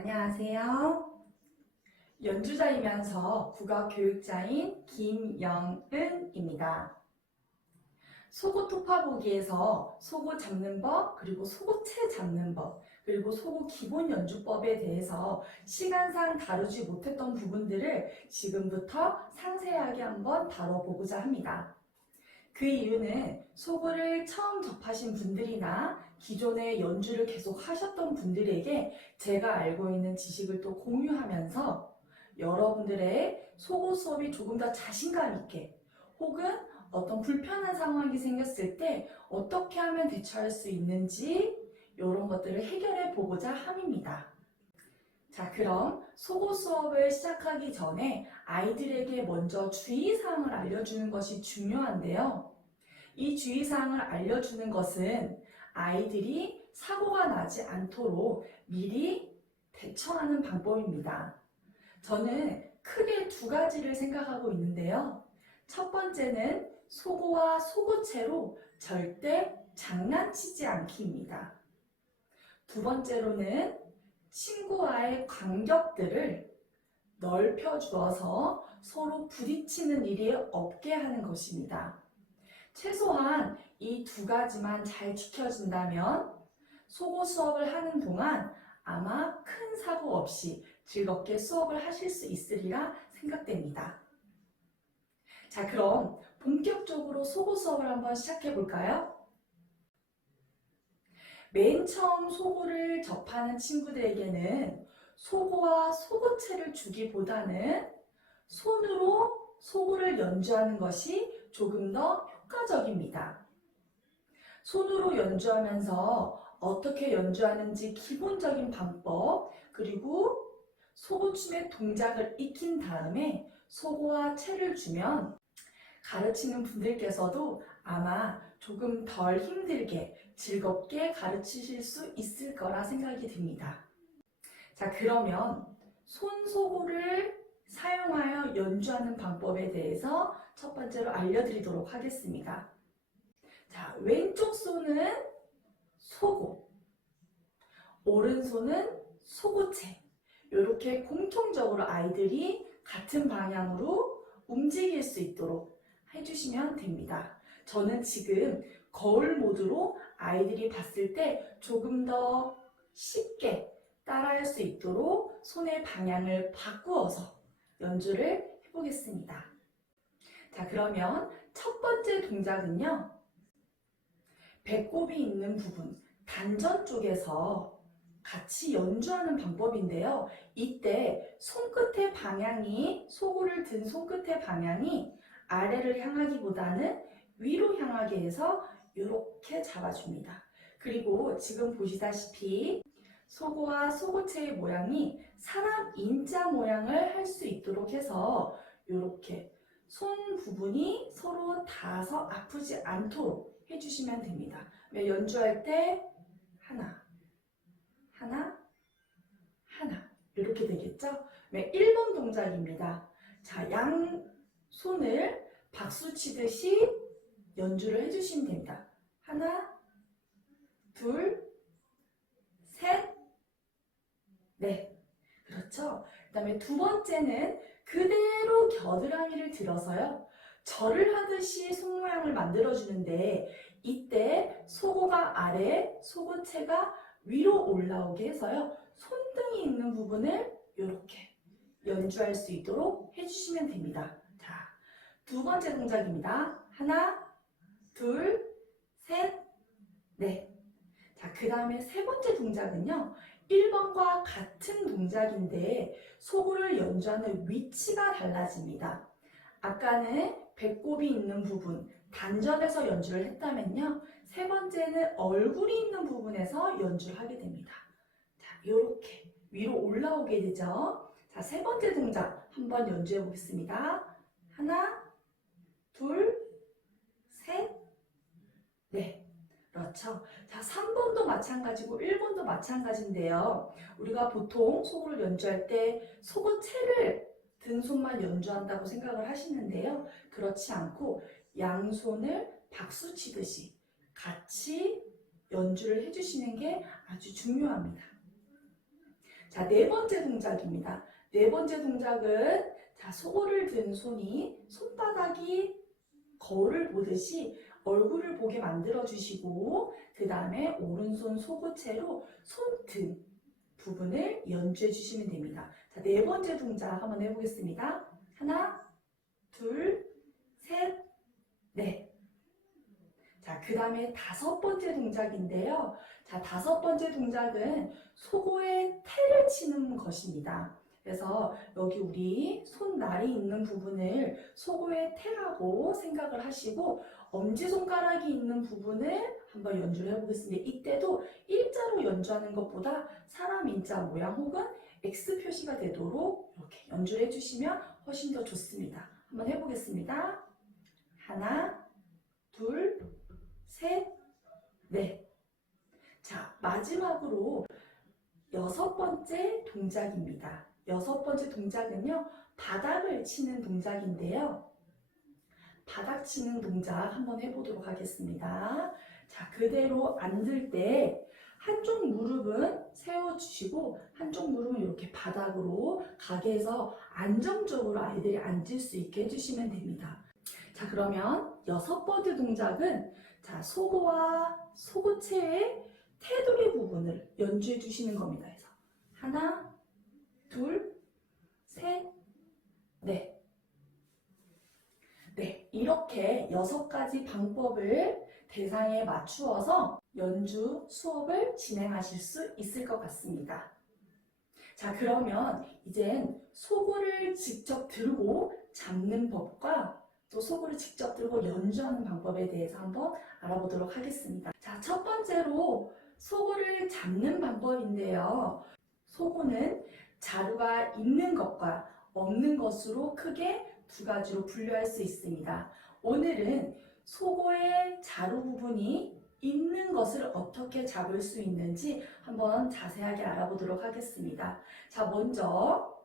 안녕하세요. 연주자이면서 국악교육자인 김영은입니다. 소고 토파보기에서 소고 잡는 법, 그리고 소고체 잡는 법, 그리고 소고 기본 연주법에 대해서 시간상 다루지 못했던 부분들을 지금부터 상세하게 한번 다뤄보고자 합니다. 그 이유는 소고를 처음 접하신 분들이나 기존에 연주를 계속 하셨던 분들에게 제가 알고 있는 지식을 또 공유하면서 여러분들의 소고 수업이 조금 더 자신감 있게 혹은 어떤 불편한 상황이 생겼을 때 어떻게 하면 대처할 수 있는지 이런 것들을 해결해 보고자 함입니다. 자, 그럼 소고 수업을 시작하기 전에 아이들에게 먼저 주의사항을 알려주는 것이 중요한데요. 이 주의사항을 알려주는 것은 아이들이 사고가 나지 않도록 미리 대처하는 방법입니다. 저는 크게 두 가지를 생각하고 있는데요. 첫 번째는 소고와 소고체로 절대 장난치지 않기입니다. 두 번째로는 친구와의 간격들을 넓혀주어서 서로 부딪히는 일이 없게 하는 것입니다. 최소한 이 두 가지만 잘 지켜진다면 소고 수업을 하는 동안 아마 큰 사고 없이 즐겁게 수업을 하실 수 있으리라 생각됩니다. 자, 그럼 본격적으로 소고 수업을 한번 시작해 볼까요? 맨 처음 소고를 접하는 친구들에게는 소고와 소고체를 주기보다는 손으로 소고를 연주하는 것이 조금 더 효과적입니다. 손으로 연주하면서 어떻게 연주하는지 기본적인 방법, 그리고 소고춤의 동작을 익힌 다음에 소고와 채를 주면 가르치는 분들께서도 아마 조금 덜 힘들게 즐겁게 가르치실 수 있을 거라 생각이 듭니다. 자, 그러면 손소고를 사용하여 연주하는 방법에 대해서 첫 번째로 알려드리도록 하겠습니다. 자, 왼쪽 손은 소고, 오른손은 소고체. 이렇게 공통적으로 아이들이 같은 방향으로 움직일 수 있도록 해주시면 됩니다. 저는 지금 거울 모드로 아이들이 봤을 때 조금 더 쉽게 따라할 수 있도록 손의 방향을 바꾸어서 연주를 해보겠습니다. 자, 그러면 첫 번째 동작은요. 배꼽이 있는 부분, 단전 쪽에서 같이 연주하는 방법인데요. 이때 손끝의 방향이, 소고를 든 손끝의 방향이 아래를 향하기보다는 위로 향하게 해서 이렇게 잡아줍니다. 그리고 지금 보시다시피 소고와 소고체의 모양이 사람 인자 모양을 할 수 있도록 해서 이렇게 손 부분이 서로 닿아서 아프지 않도록 해주시면 됩니다. 연주할 때 하나, 하나, 하나 이렇게 되겠죠? 1번 동작입니다. 자, 양 손을 박수 치듯이 연주를 해주시면 됩니다. 하나, 둘, 셋, 넷. 그렇죠? 그 다음에 두 번째는 그대로 겨드랑이를 들어서요. 절을 하듯이 손 모양을 만들어주는데 이때 소고가 아래, 소고체가 위로 올라오게 해서요. 손등이 있는 부분을 이렇게 연주할 수 있도록 해주시면 됩니다. 자, 두 번째 동작입니다. 하나, 둘, 셋, 넷. 자, 그 다음에 세 번째 동작은요. 1번과 같은 동작인데 소고를 연주하는 위치가 달라집니다. 아까는 배꼽이 있는 부분, 단전에서 연주를 했다면요. 세 번째는 얼굴이 있는 부분에서 연주를 하게 됩니다. 자, 이렇게 위로 올라오게 되죠. 자, 세 번째 동작 한번 연주해 보겠습니다. 하나, 둘, 셋, 넷. 그렇죠. 자, 3번도 마찬가지고 1번도 마찬가지인데요. 우리가 보통 소고를 연주할 때 소고체를 든 손만 연주한다고 생각을 하시는데요. 그렇지 않고 양손을 박수 치듯이 같이 연주를 해주시는 게 아주 중요합니다. 자, 네 번째 동작입니다. 네 번째 동작은 자, 속옷을 든 손이 손바닥이 거울을 보듯이 얼굴을 보게 만들어 주시고 그 다음에 오른손 속옷채로 손등 부분을 연주해 주시면 됩니다. 자, 네 번째 동작 한번 해보겠습니다. 하나, 둘, 셋, 넷. 자, 그 다음에 다섯 번째 동작인데요. 자, 다섯 번째 동작은 속옷에 태를 치는 것입니다. 그래서 여기 우리 손날이 있는 부분을 속옷에 태라고 생각을 하시고 엄지손가락이 있는 부분을 한번 연주를 해보겠습니다. 이때도 일자로 연주하는 것보다 사람 인자 모양 혹은 X 표시가 되도록 이렇게 연주를 해주시면 훨씬 더 좋습니다. 한번 해보겠습니다. 하나, 둘, 셋, 넷. 자, 마지막으로 여섯 번째 동작입니다. 여섯 번째 동작은요, 바닥을 치는 동작인데요. 바닥 치는 동작 한번 해보도록 하겠습니다. 자, 그대로 앉을 때 한쪽 무릎은 세워주시고 한쪽 무릎은 이렇게 바닥으로 가게 해서 안정적으로 아이들이 앉을 수 있게 해주시면 됩니다. 자, 그러면 여섯 번째 동작은 자, 속옷과 속옷체의 테두리 부분을 연주해 주시는 겁니다. 그래서 하나, 둘, 셋, 넷. 네, 이렇게 6가지 방법을 대상에 맞추어서 연주 수업을 진행하실 수 있을 것 같습니다. 자, 그러면 이젠 속옷을 직접 들고 잡는 법과 또 속옷을 직접 들고 연주하는 방법에 대해서 한번 알아보도록 하겠습니다. 자, 첫 번째로 속옷을 잡는 방법인데요. 속옷은 자루가 있는 것과 없는 것으로 크게 두 가지로 분류할 수 있습니다. 오늘은 속옷의 자루 부분이 있는 것을 어떻게 잡을 수 있는지 한번 자세하게 알아보도록 하겠습니다. 자, 먼저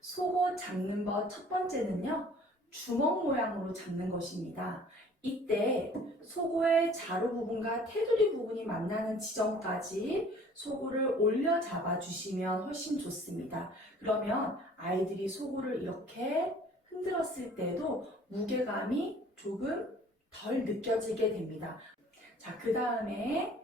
속옷 잡는 것 첫 번째는요, 주먹 모양으로 잡는 것입니다. 이때 속옷의 자루 부분과 테두리 부분이 만나는 지점까지 속옷을 올려 잡아주시면 훨씬 좋습니다. 그러면 아이들이 속옷을 이렇게 흔들었을 때도 무게감이 조금 덜 느껴지게 됩니다. 자, 그 다음에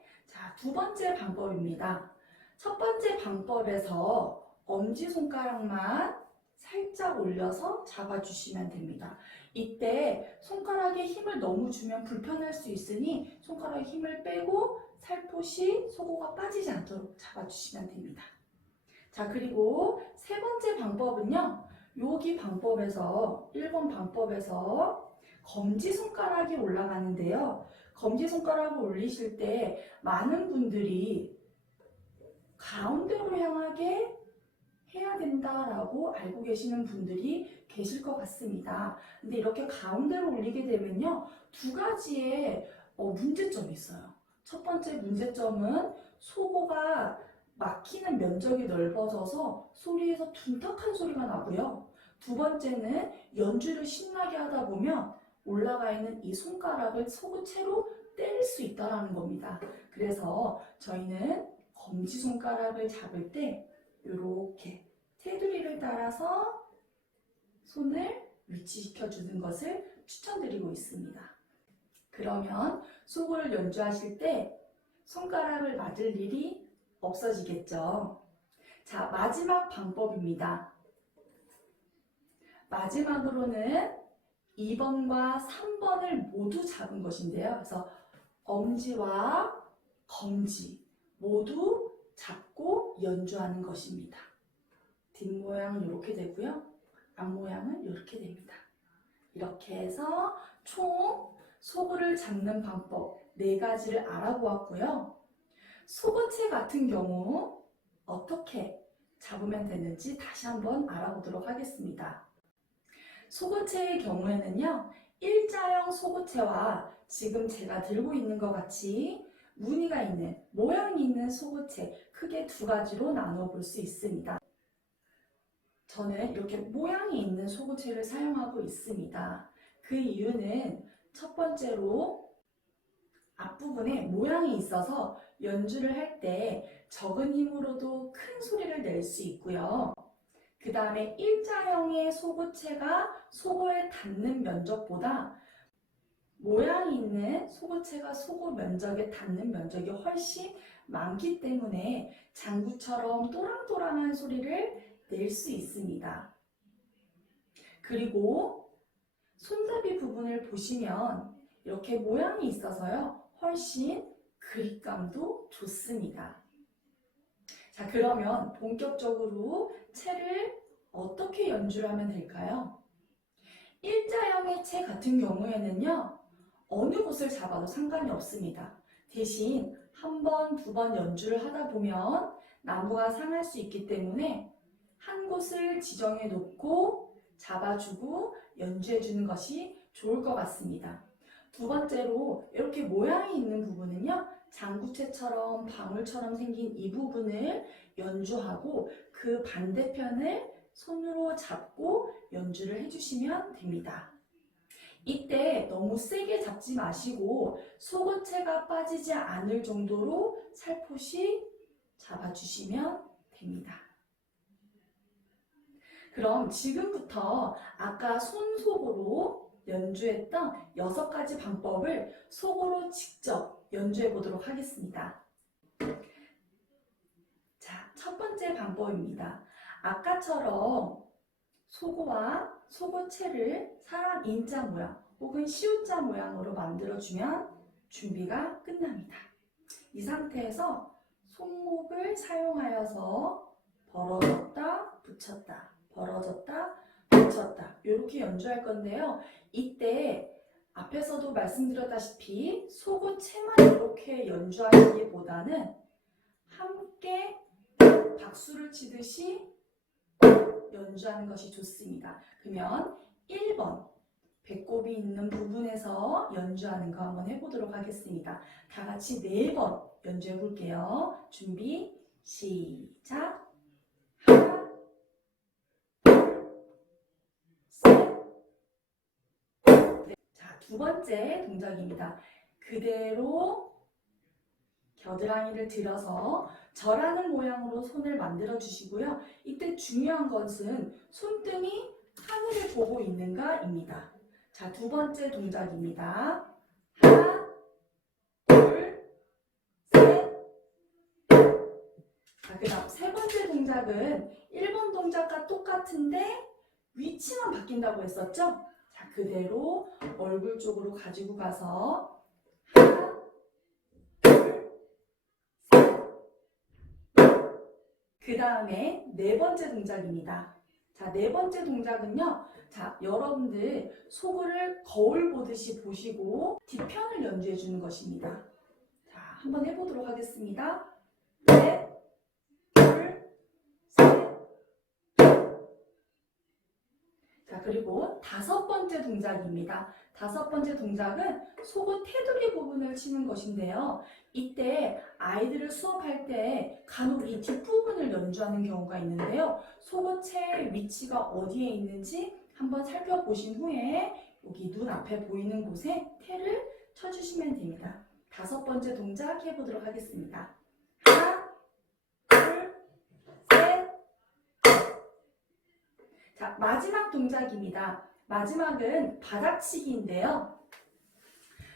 두 번째 방법입니다. 첫 번째 방법에서 엄지손가락만 살짝 올려서 잡아주시면 됩니다. 이때 손가락에 힘을 너무 주면 불편할 수 있으니 손가락에 힘을 빼고 살포시 속옷가 빠지지 않도록 잡아주시면 됩니다. 자, 그리고 세 번째 방법은요. 여기 방법에서 1번 방법에서 검지손가락이 올라가는데요. 검지손가락을 올리실 때 많은 분들이 가운데로 향하게 해야 된다라고 알고 계시는 분들이 계실 것 같습니다. 근데 이렇게 가운데로 올리게 되면요, 두 가지의 문제점이 있어요. 첫 번째 문제점은 속옷가 막히는 면적이 넓어져서 소리에서 둔탁한 소리가 나고요. 두 번째는 연주를 신나게 하다 보면 올라가 있는 이 손가락을 속옷채로 뗄 수 있다는 겁니다. 그래서 저희는 검지손가락을 잡을 때 이렇게 테두리를 따라서 손을 위치시켜 주는 것을 추천드리고 있습니다. 그러면 속옷을 연주하실 때 손가락을 맞을 일이 없어지겠죠. 자, 마지막 방법입니다. 마지막으로는 2번과 3번을 모두 잡은 것인데요. 그래서 엄지와 검지 모두 잡고 연주하는 것입니다. 뒷모양은 이렇게 되고요. 앞모양은 이렇게 됩니다. 이렇게 해서 총 속옷을 잡는 방법 4가지를 알아보았고요. 속옷채 같은 경우 어떻게 잡으면 되는지 다시 한번 알아보도록 하겠습니다. 속옷채의 경우에는요, 일자형 속옷채와 지금 제가 들고 있는 것 같이 무늬가 있는, 모양이 있는 속옷채 크게 2가지로 나눠 볼 수 있습니다. 저는 이렇게 모양이 있는 속옷채를 사용하고 있습니다. 그 이유는 첫 번째로 앞부분에 모양이 있어서 연주를 할 때 적은 힘으로도 큰 소리를 낼 수 있고요. 그 다음에 일자형의 소고체가 소고에 닿는 면적보다 모양이 있는 소고체가 소고 면적에 닿는 면적이 훨씬 많기 때문에 장구처럼 또랑또랑한 소리를 낼 수 있습니다. 그리고 손잡이 부분을 보시면 이렇게 모양이 있어서요, 훨씬 그립감도 좋습니다. 자, 그러면 본격적으로 채를 어떻게 연주를 하면 될까요? 일자형의 채 같은 경우에는요, 어느 곳을 잡아도 상관이 없습니다. 대신 한 번, 두 번 연주를 하다 보면 나무가 상할 수 있기 때문에 한 곳을 지정해 놓고 잡아주고 연주해 주는 것이 좋을 것 같습니다. 두 번째로 이렇게 모양이 있는 부분은요, 장구채처럼 방울처럼 생긴 이 부분을 연주하고 그 반대편을 손으로 잡고 연주를 해주시면 됩니다. 이때 너무 세게 잡지 마시고 소고체가 빠지지 않을 정도로 살포시 잡아주시면 됩니다. 그럼 지금부터 아까 손속으로 연주했던 6가지 방법을 속으로 직접 연주해 보도록 하겠습니다. 자, 첫 번째 방법입니다. 아까처럼 소고와 소고체를 사람 인자 모양 혹은 시우자 모양으로 만들어주면 준비가 끝납니다. 이 상태에서 손목을 사용하여서 벌어졌다, 붙였다, 벌어졌다, 붙였다 이렇게 연주할 건데요. 이때 앞에서도 말씀드렸다시피 소고체만 이렇게 연주하기보다는 함께 박수를 치듯이 연주하는 것이 좋습니다. 그러면 1번 배꼽이 있는 부분에서 연주하는 거 한번 해보도록 하겠습니다. 다 같이 4번 연주해 볼게요. 준비 시작. 하나, 둘, 셋, 넷. 자, 두 번째 동작입니다. 그대로 겨드랑이를 들어서 절하는 모양으로 손을 만들어 주시고요. 이때 중요한 것은 손등이 하늘을 보고 있는가입니다. 자, 두 번째 동작입니다. 하나, 둘, 셋. 자, 그 다음 세 번째 동작은 1번 동작과 똑같은데 위치만 바뀐다고 했었죠? 자, 그대로 얼굴 쪽으로 가지고 가서 하나, 그 다음에 4번째 동작입니다. 자, 4번째 동작은요. 자, 여러분들 소고를 거울 보듯이 보시고 뒤편을 연주해 주는 것입니다. 자, 한번 해보도록 하겠습니다. 넷, 둘, 셋. 자, 그리고 5번째 동작입니다. 5번째 동작은 속옷 테두리 부분을 치는 것인데요. 이때 아이들을 수업할 때 간혹 이 뒷부분을 연주하는 경우가 있는데요. 속옷의 위치가 어디에 있는지 한번 살펴보신 후에 여기 눈 앞에 보이는 곳에 테를 쳐주시면 됩니다. 5번째 동작 해보도록 하겠습니다. 하나, 둘, 셋. 자, 마지막 동작입니다. 마지막은 바닥치기인데요.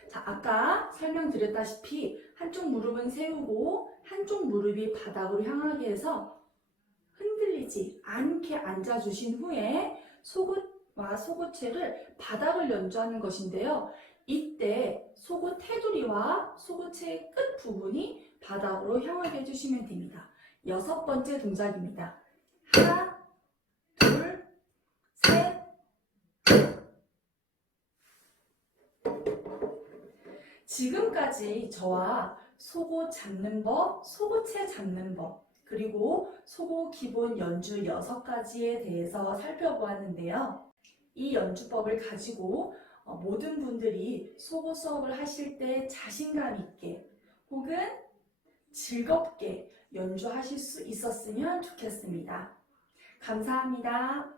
자, 아까 설명드렸다시피 한쪽 무릎은 세우고 한쪽 무릎이 바닥으로 향하게 해서 흔들리지 않게 앉아주신 후에 속옷과 속옷체를 바닥을 연주하는 것인데요. 이때 속옷 테두리와 속옷체의 끝 부분이 바닥으로 향하게 해주시면 됩니다. 6번째 동작입니다. 하나, 둘, 셋. 지금까지 저와 속옷 잡는 법, 속옷체 잡는 법, 그리고 속옷 기본 연주 6가지에 대해서 살펴보았는데요. 이 연주법을 가지고 모든 분들이 속옷 수업을 하실 때 자신감 있게 혹은 즐겁게 연주하실 수 있었으면 좋겠습니다. 감사합니다.